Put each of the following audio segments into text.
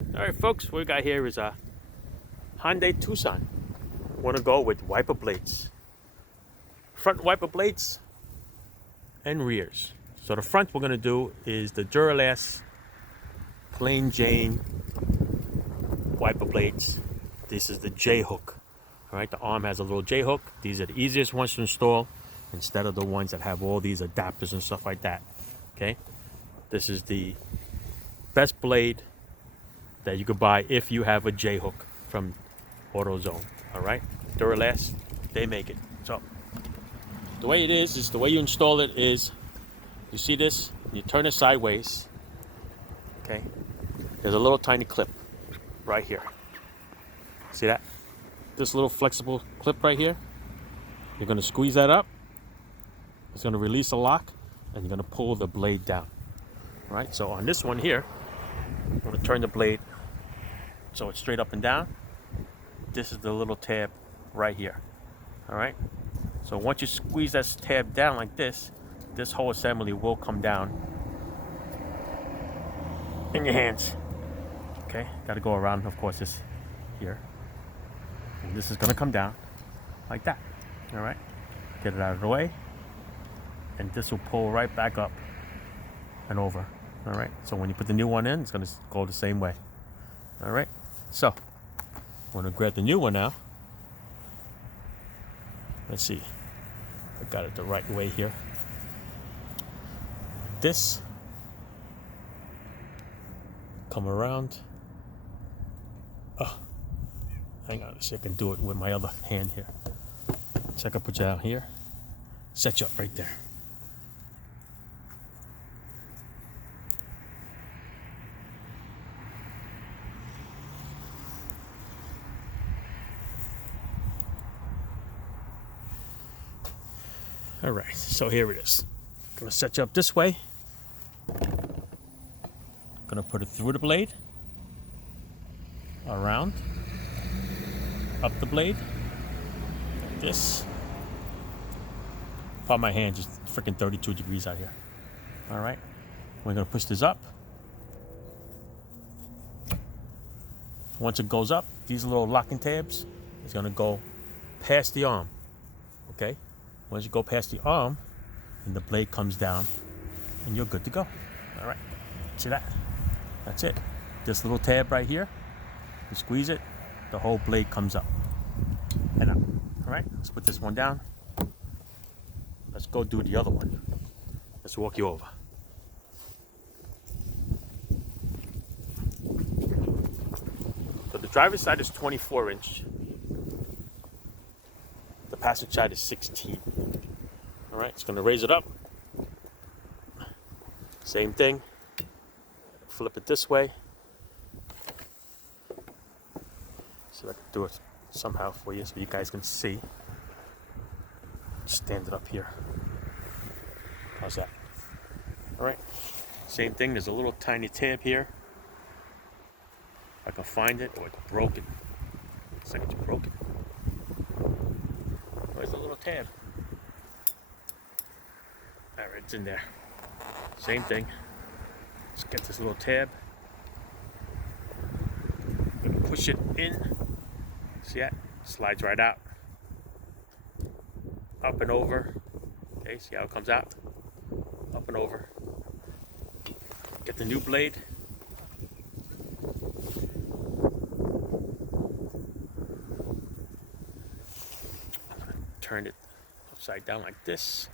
All right, folks, what we got here is a Hyundai Tucson. Want to go with wiper blades, front wiper blades, and rears. So the front we're gonna do is the Duralast plain Jane wiper blades. This is the J hook. All right, the arm has a little J hook. These are the easiest ones to install instead of the ones that have all these adapters and stuff like that. Okay, this is the best blade that you could buy if you have a J hook from AutoZone. All right, Duralast, they make it. So the way it is the way you install it is, you see this, you turn it sideways. Okay, there's a little tiny clip right here. See that? This little flexible clip right here. You're gonna squeeze that up. It's gonna release a lock, and you're gonna pull the blade down. All right. So on this one here, I'm gonna turn the blade so it's straight up and down. This is the little tab right here. All right. So once you squeeze that tab down like this whole assembly will come down in your hands. Okay. Got to go around, of course, this here. And this is gonna come down like that. All right. Get it out of the way, and this will pull right back up and over. All right. So when you put the new one in, it's gonna go the same way. All right. So I'm gonna grab the new one now. Let's see. I got it the right way here. This. Come around. Oh, hang on a second. I can do it with my other hand here. So I can put you down here. Set you up right there. All right, so here it is. I'm gonna set you up this way. Gonna put it through the blade, around, up the blade, like this. Pop my hand, just freaking 32 degrees out here. All right, we're gonna push this up. Once it goes up, these little locking tabs is gonna go past the arm. Okay, once you go past the arm, and the blade comes down, and you're good to go. All right, see that? That's it. This little tab right here, you squeeze it, the whole blade comes up and up. All right, let's put this one down. Let's go do the other one. Let's walk you over. So the driver's side is 24-inch. The passenger side is 16. All right, it's gonna raise it up. Same thing. Flip it this way. See if I can do it somehow for you so you guys can see. Stand it up here. How's that? All right. Same thing. There's a little tiny tab here. If I can find it, or it's broken. Looks like it's broken. Where's the little tab? All right, it's in there. Same thing. Let's get this little tab. I'm gonna push it in. See that? Slides right out. Up and over. Okay, see how it comes out? Up and over. Get the new blade. I'm gonna turn it upside down like this.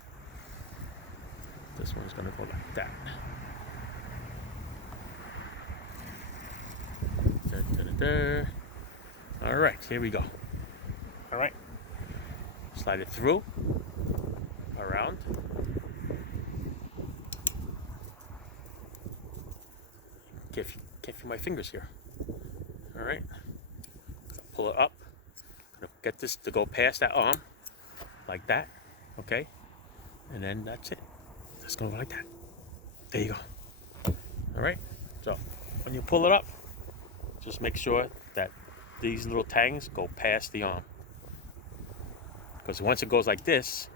This one's gonna go like that. All right, here we go. All right, slide it through, around. Can't feel my fingers here. All right, pull it up. Get this to go past that arm, like that. Okay, and then that's it. It's gonna go like that. There you go. All right. So when you pull it up, just make sure that these little tangs go past the arm. Because once it goes like this,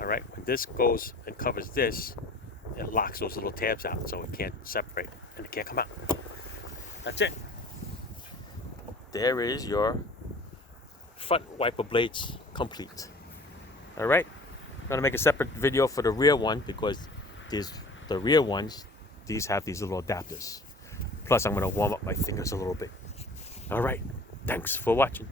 all right, when this goes and covers this, it locks those little tabs out so it can't separate and it can't come out. That's it. There is your front wiper blades complete. All right. I'm gonna make a separate video for the rear one because the rear ones, these have these little adapters. Plus, I'm gonna warm up my fingers a little bit. All right. Thanks for watching.